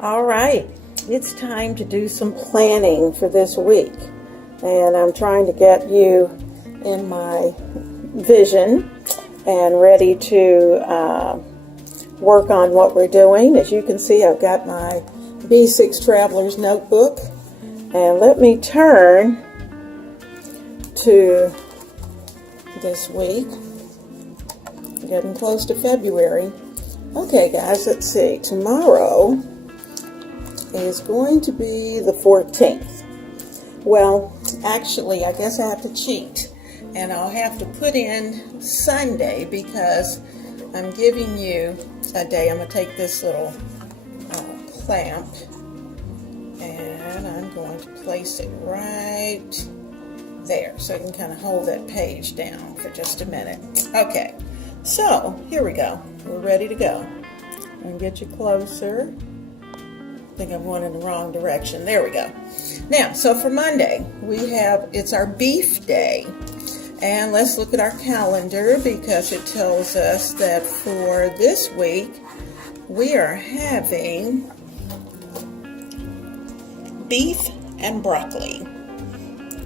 All right, it's time to do some planning for this week. And I'm trying to get you in my vision and ready to work on what we're doing. As you can see, I've got my B6 Traveler's Notebook. And let me turn to this week. Getting close to February. Okay, guys, let's see. Tomorrow is going to be the 14th. Well, actually, I guess I have to cheat. And I'll have to put in Sunday because I'm giving you a day. I'm going to take this little clamp and I'm going to place it right there so I can kind of hold that page down for just a minute. Okay, so here we go. We're ready to go. And get you closer. I think I'm going in the wrong direction. There we go. Now, so for Monday, it's our beef day. And let's look at our calendar because it tells us that for this week, we are having beef and broccoli.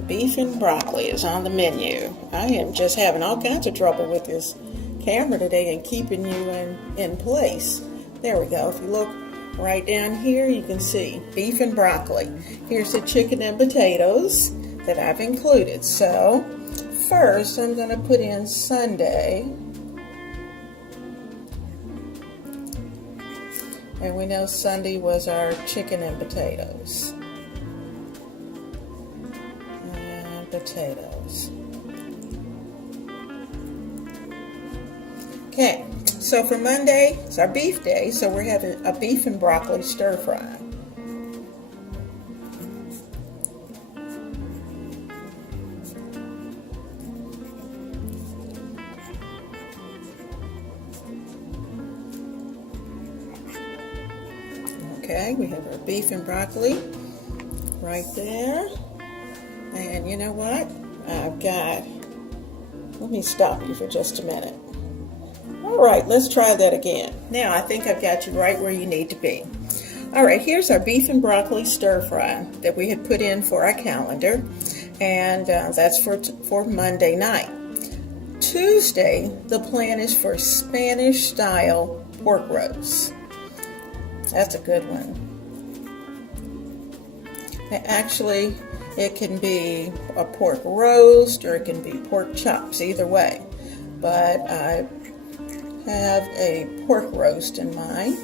Beef and broccoli is on the menu. I am just having all kinds of trouble with this camera today and keeping you in place. There we go. If you look right down here, you can see beef and broccoli. Here's the chicken and potatoes that I've included. So first, I'm going to put in Sunday. And we know Sunday was our chicken and potatoes. And potatoes. Okay, so for Monday, it's our beef day, so we're having a beef and broccoli stir fry. Okay, we have our beef and broccoli right there. And you know what? Let me stop you for just a minute. All right, let's try that again. Now, I think I've got you right where you need to be. All right, here's our beef and broccoli stir fry that we had put in for our calendar. And that's for Monday night. Tuesday, the plan is for Spanish-style pork roast. That's a good one. Actually, it can be a pork roast or it can be pork chops, either way. But I have a pork roast in mind.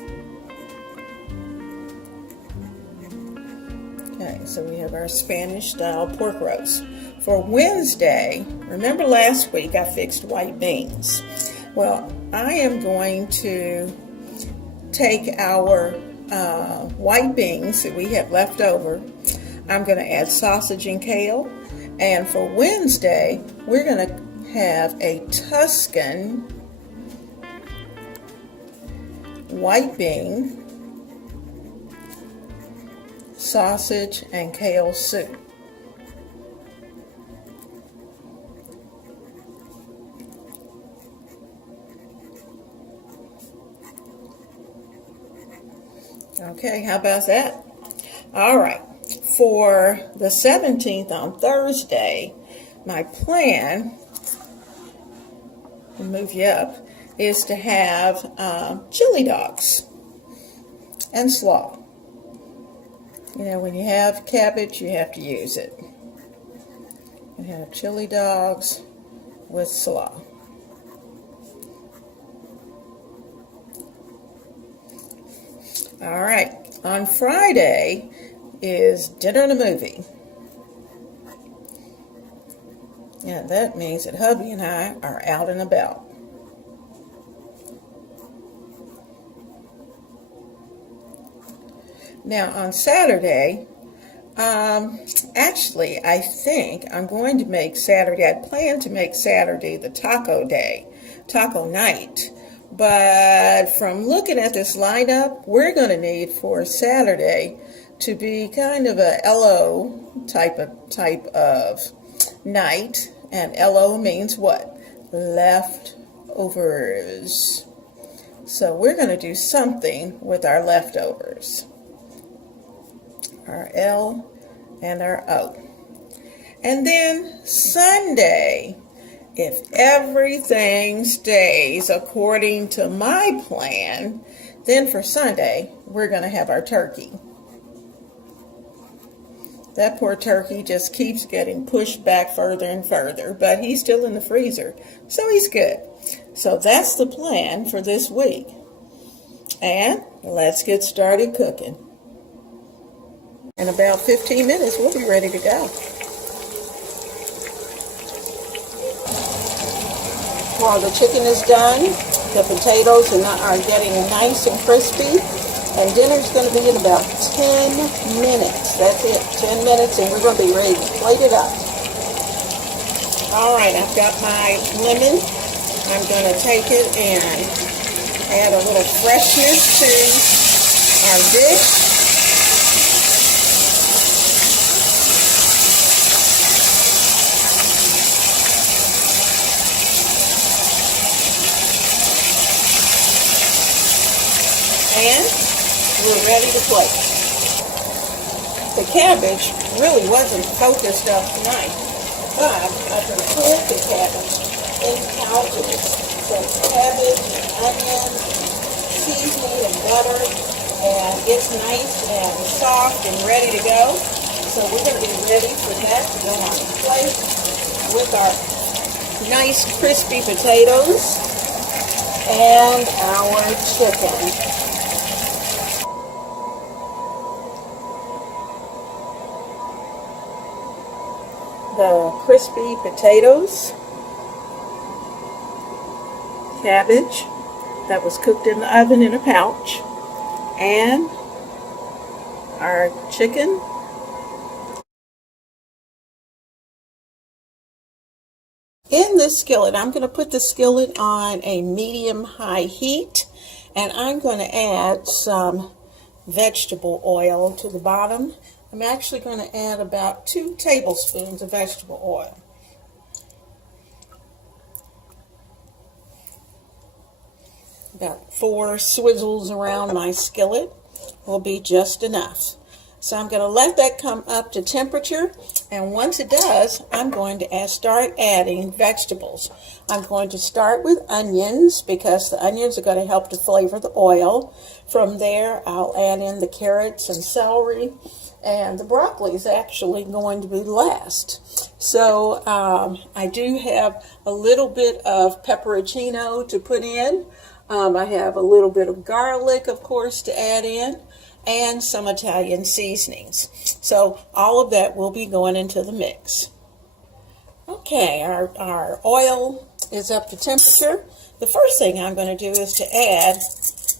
Okay, so we have our Spanish-style pork roast. For Wednesday, remember last week I fixed white beans. Well, I am going to take our white beans that we have left over. I'm going to add sausage and kale. And for Wednesday, we're going to have a Tuscan white bean, sausage, and kale soup. Okay, how about that? All right, for the 17th on Thursday, my plan, to move you up, is to have chili dogs and slaw. You know, when you have cabbage, you have to use it. You have chili dogs with slaw. All right, on Friday is dinner and a movie. And that means that hubby and I are out and about. Now on Saturday, actually I think I'm going to make Saturday, I plan to make Saturday the taco day, taco night. But from looking at this lineup, we're going to need for Saturday to be kind of a LO type of night. And LO means what? Leftovers. So we're going to do something with our leftovers. our L, and our O. And then Sunday, if everything stays according to my plan, then for Sunday, we're going to have our turkey. That poor turkey just keeps getting pushed back further and further, but he's still in the freezer, so he's good. So that's the plan for this week. And let's get started cooking. In about 15 minutes, we'll be ready to go. While the chicken is done, the potatoes are getting nice and crispy. And dinner's going to be in about 10 minutes. That's it, 10 minutes, and we're going to be ready to plate it up. All right, I've got my lemon. I'm going to take it and add a little freshness to our dish. And we're ready to plate. The cabbage really wasn't focused up tonight, but I prepared the cabbage in pouches. So cabbage and onion, seasoning and butter, and it's nice and soft and ready to go. So we're going to be ready for that to go on the plate with our nice crispy potatoes and our chicken. The crispy potatoes, cabbage that was cooked in the oven in a pouch, and our chicken. In this skillet, I'm going to put the skillet on a medium-high heat, and I'm going to add some vegetable oil to the bottom. I'm actually going to add about 2 tablespoons of vegetable oil. About 4 swizzles around my skillet will be just enough. So I'm going to let that come up to temperature, and once it does, I'm going to start adding vegetables. I'm going to start with onions because the onions are going to help to flavor the oil. From there, I'll add in the carrots and celery. And the broccoli is actually going to be last. So I do have a little bit of pepperoncino to put in. I have a little bit of garlic, of course, to add in, and some Italian seasonings. So all of that will be going into the mix. Okay, our oil is up to temperature. The first thing I'm going to do is to add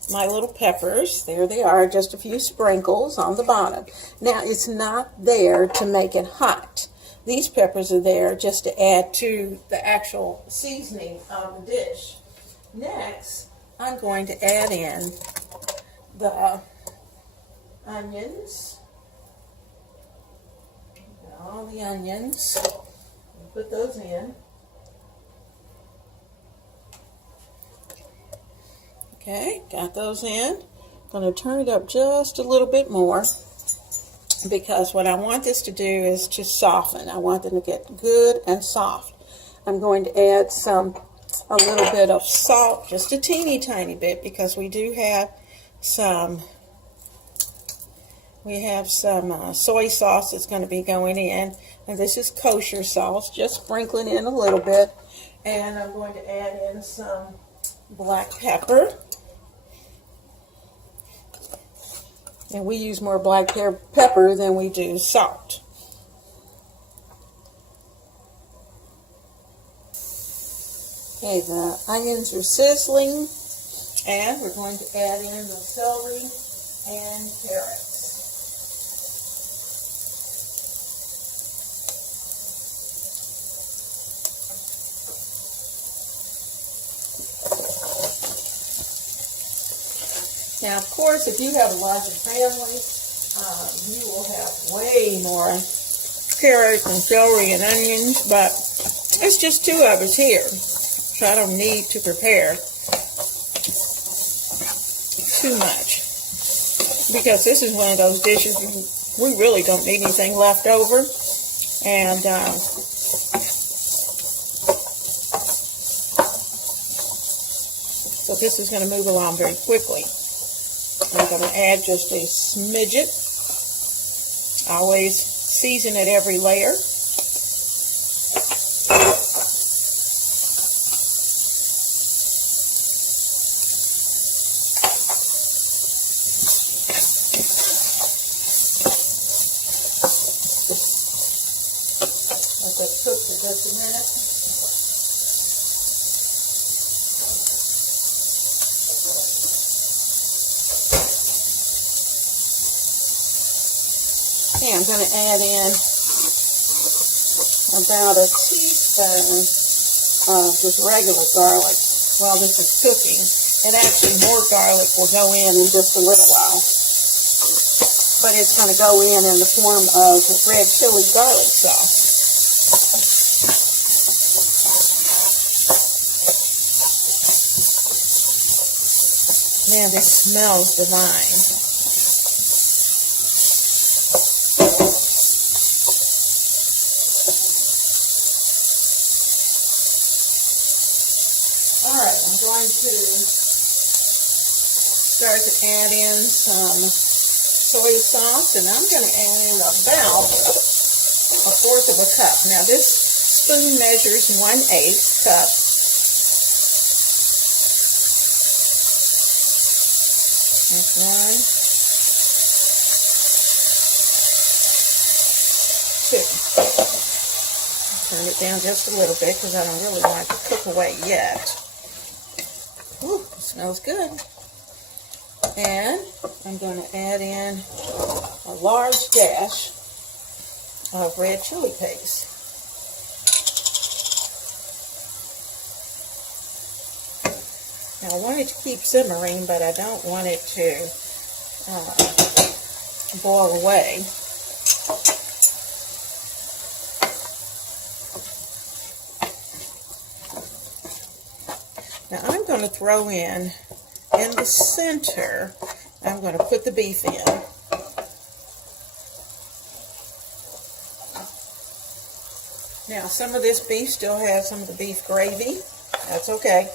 my little peppers. There they are, just a few sprinkles on the bottom. Now, it's not there to make it hot. These peppers are there just to add to the actual seasoning of the dish. Next, I'm going to add in the onions. All the onions. Put those in. Okay, got those in. I'm going to turn it up just a little bit more because what I want this to do is to soften. I want them to get good and soft. I'm going to add a little bit of salt, just a teeny tiny bit, because we do have some soy sauce that's going to be going in, and this is kosher sauce, just sprinkling in a little bit. And I'm going to add in some black pepper. And we use more black pepper than we do salt. Okay, the onions are sizzling, and we're going to add in the celery and carrots. Now, of course, if you have a larger family, you will have way more carrots and celery and onions, but it's just 2 of us here, so I don't need to prepare too much, because this is one of those dishes we really don't need anything left over. And so this is going to move along very quickly. I'm going to add just a smidget. Always season at every layer. Let that cook for just a minute. Okay, I'm going to add in about a teaspoon of just regular garlic while this is cooking. And actually more garlic will go in just a little while. But it's going to go in the form of red chili garlic sauce. Man, this smells divine. Alright, I'm going to start to add in some soy sauce, and I'm going to add in about 1/4 of a cup. Now this spoon measures 1/8 cup. That's 1, 2. Turn it down just a little bit because I don't really want it to cook away yet. Ooh, it smells good. And I'm going to add in a large dash of red chili paste. Now I want it to keep simmering, but I don't want it to boil away. Now I'm going to throw in the center, I'm going to put the beef in. Now some of this beef still has some of the beef gravy. That's okay.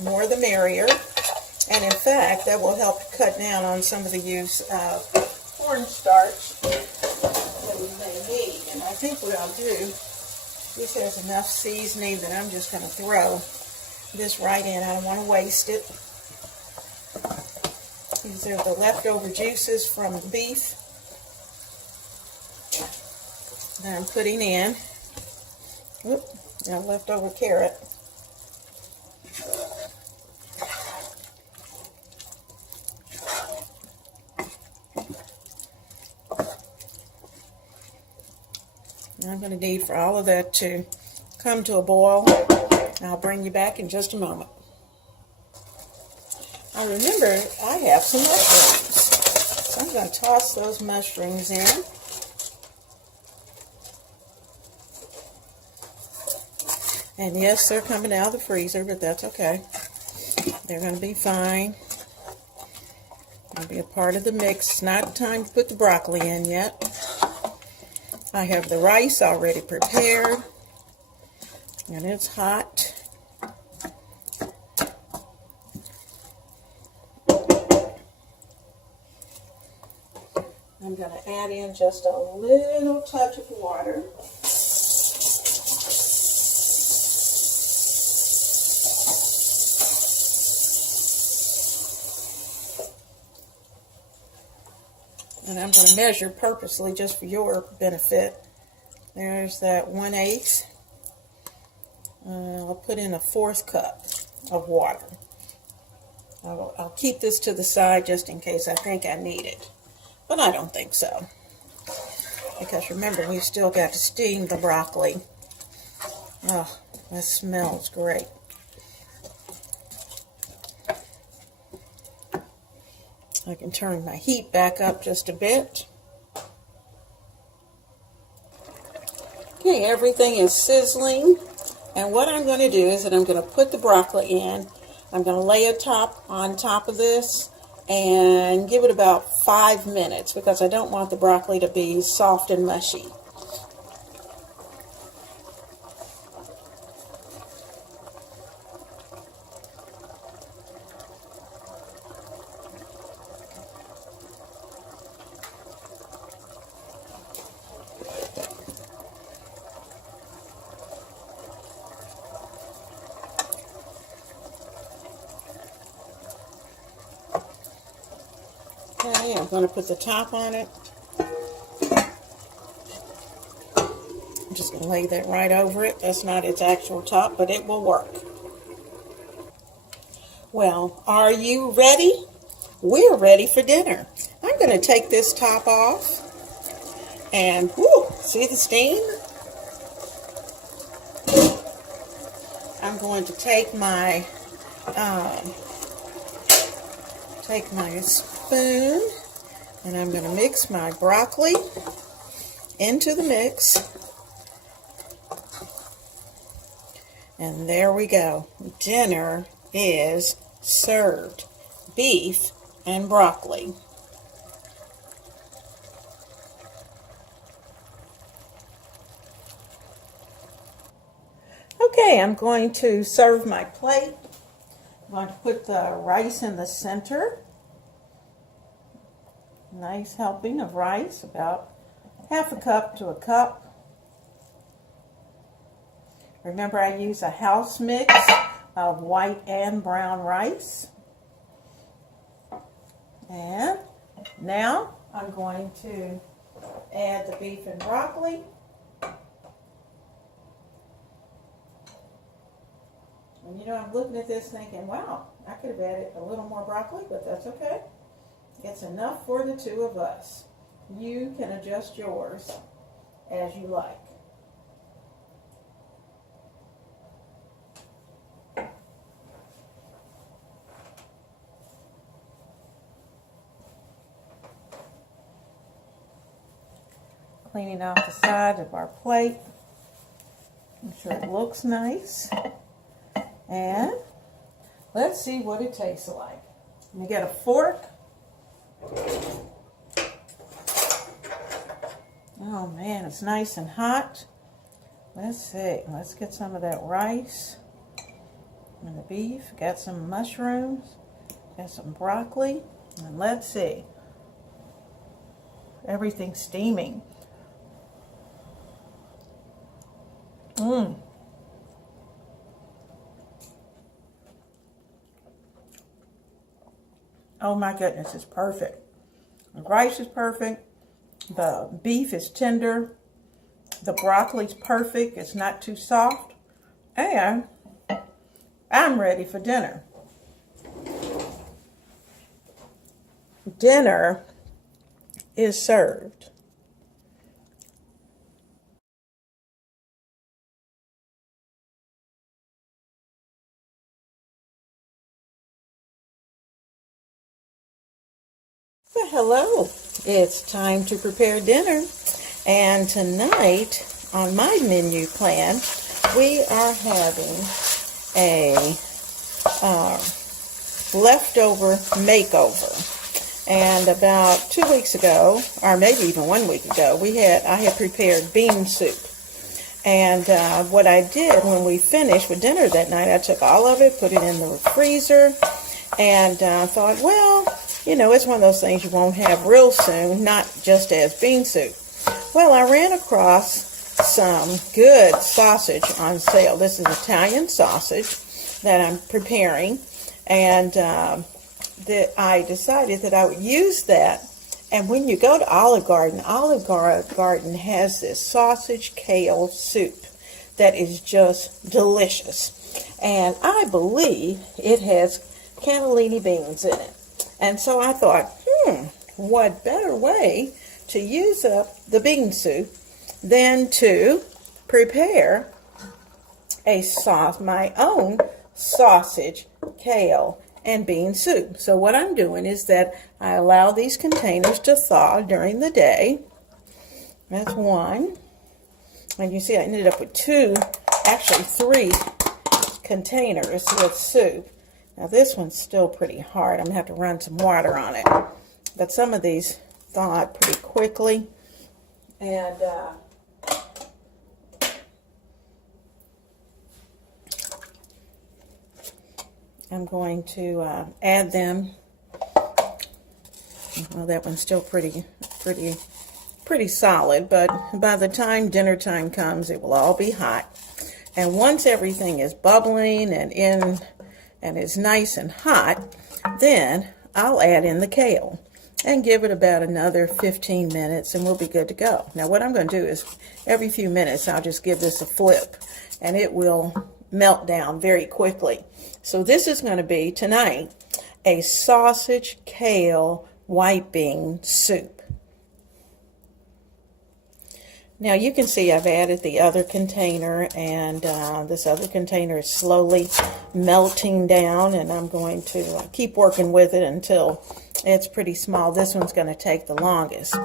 More the merrier. And in fact, that will help cut down on some of the use of cornstarch that we may need. And I think what I'll do, this has enough seasoning that I'm just going to throw this right in. I don't want to waste it. These are the leftover juices from the beef that I'm putting in. Oop, now leftover carrot. Now I'm going to need for all of that to come to a boil. I'll bring you back in just a moment. I remember I have some mushrooms, so I'm going to toss those mushrooms in. And yes, they're coming out of the freezer, but that's okay. They're going to be fine. They'll be a part of the mix. It's not time to put the broccoli in yet. I have the rice already prepared, and it's hot. I'm going to add in just a little touch of water. And I'm going to measure purposely just for your benefit. There's that 1/8. I'll put in a 1/4 cup of water. I'll keep this to the side just in case I think I need it. But I don't think so. Because remember, we've still got to steam the broccoli. Oh, that smells great. I can turn my heat back up just a bit. Okay, everything is sizzling. And what I'm going to do is that I'm going to put the broccoli in. I'm going to lay it on top of this. and give it about 5 minutes because I don't want the broccoli to be soft and mushy. Okay, I'm going to put the top on it. I'm just going to lay that right over it. That's not its actual top, but it will work. Well, are you ready? We're ready for dinner. I'm going to take this top off and see the steam? I'm going to take my spoon and I'm going to mix my broccoli into the mix. And there we go. Dinner is served. Beef and broccoli. Okay, I'm going to serve my plate. I'm going to put the rice in the center. Nice helping of rice, about half a cup to a cup. Remember, I use a house mix of white and brown rice. And now I'm going to add the beef and broccoli. And you know, I'm looking at this thinking, wow, I could have added a little more broccoli, but that's okay. It's enough for the two of us. You can adjust yours as you like. Cleaning off the side of our plate. Make sure it looks nice. And let's see what it tastes like. Let me get a fork. Oh man, it's nice and hot. Let's see. Let's get some of that rice and the beef. Got some mushrooms. Got some broccoli. And let's see. Everything's steaming. Oh my goodness, it's perfect. The rice is perfect. The beef is tender. The broccoli's perfect. It's not too soft. And I'm ready for dinner. Dinner is served. Well, hello. It's time to prepare dinner. And tonight, on my menu plan, we are having a leftover makeover. And about 2 weeks ago, or maybe even 1 week ago, I had prepared bean soup. And what I did when we finished with dinner that night, I took all of it, put it in the freezer, and thought, well, you know, it's one of those things you won't have real soon, not just as bean soup. Well, I ran across some good sausage on sale. This is Italian sausage that I'm preparing, and that I decided that I would use that. And when you go to Olive Garden has this sausage kale soup that is just delicious. And I believe it has cannellini beans in it. And so I thought, what better way to use up the bean soup than to prepare my own sausage, kale, and bean soup. So what I'm doing is that I allow these containers to thaw during the day. That's one. And you see I ended up with 3 containers with soup. Now this one's still pretty hard. I'm going to have to run some water on it. But some of these thawed pretty quickly. And I'm going to add them. Well, that one's still pretty solid, but by the time dinner time comes, it will all be hot. And once everything is bubbling and is nice and hot, then I'll add in the kale and give it about another 15 minutes and we'll be good to go. Now what I'm going to do is every few minutes I'll just give this a flip and it will melt down very quickly. So this is going to be tonight a sausage kale white bean soup. Now you can see I've added the other container, and this other container is slowly melting down, and I'm going to keep working with it until it's pretty small. This one's going to take the longest,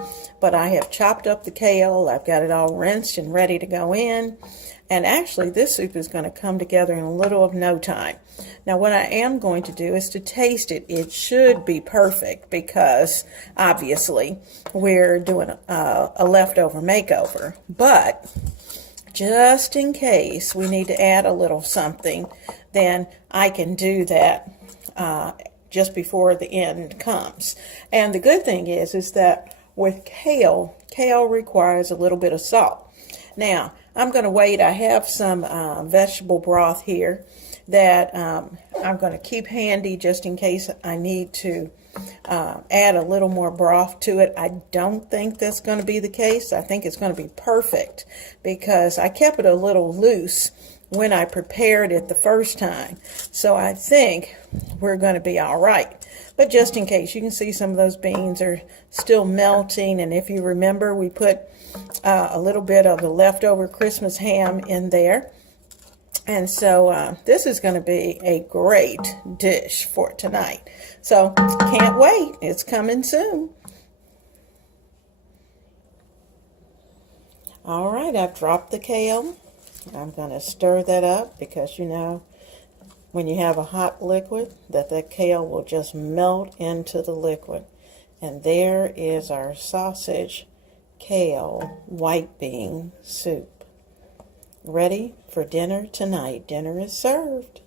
but I have chopped up the kale. I've got it all rinsed and ready to go in, and actually this soup is going to come together in a little of no time. Now what I am going to do is to taste it. It should be perfect because obviously we're doing a leftover makeover, but just in case we need to add a little something, then I can do that just before the end comes. And the good thing is that with kale requires a little bit of salt. Now I'm going to wait. I have some vegetable broth here that I'm going to keep handy just in case I need to add a little more broth to it. I don't think that's going to be the case. I think it's going to be perfect because I kept it a little loose when I prepared it the first time. So I think we're going to be all right. But just in case, you can see some of those beans are still melting. And if you remember, we put a little bit of the leftover Christmas ham in there. And so this is going to be a great dish for tonight. So can't wait. It's coming soon. All right, I've dropped the kale. I'm going to stir that up because you know when you have a hot liquid that the kale will just melt into the liquid. And there is our sausage kale white bean soup. Ready for dinner tonight. Dinner is served.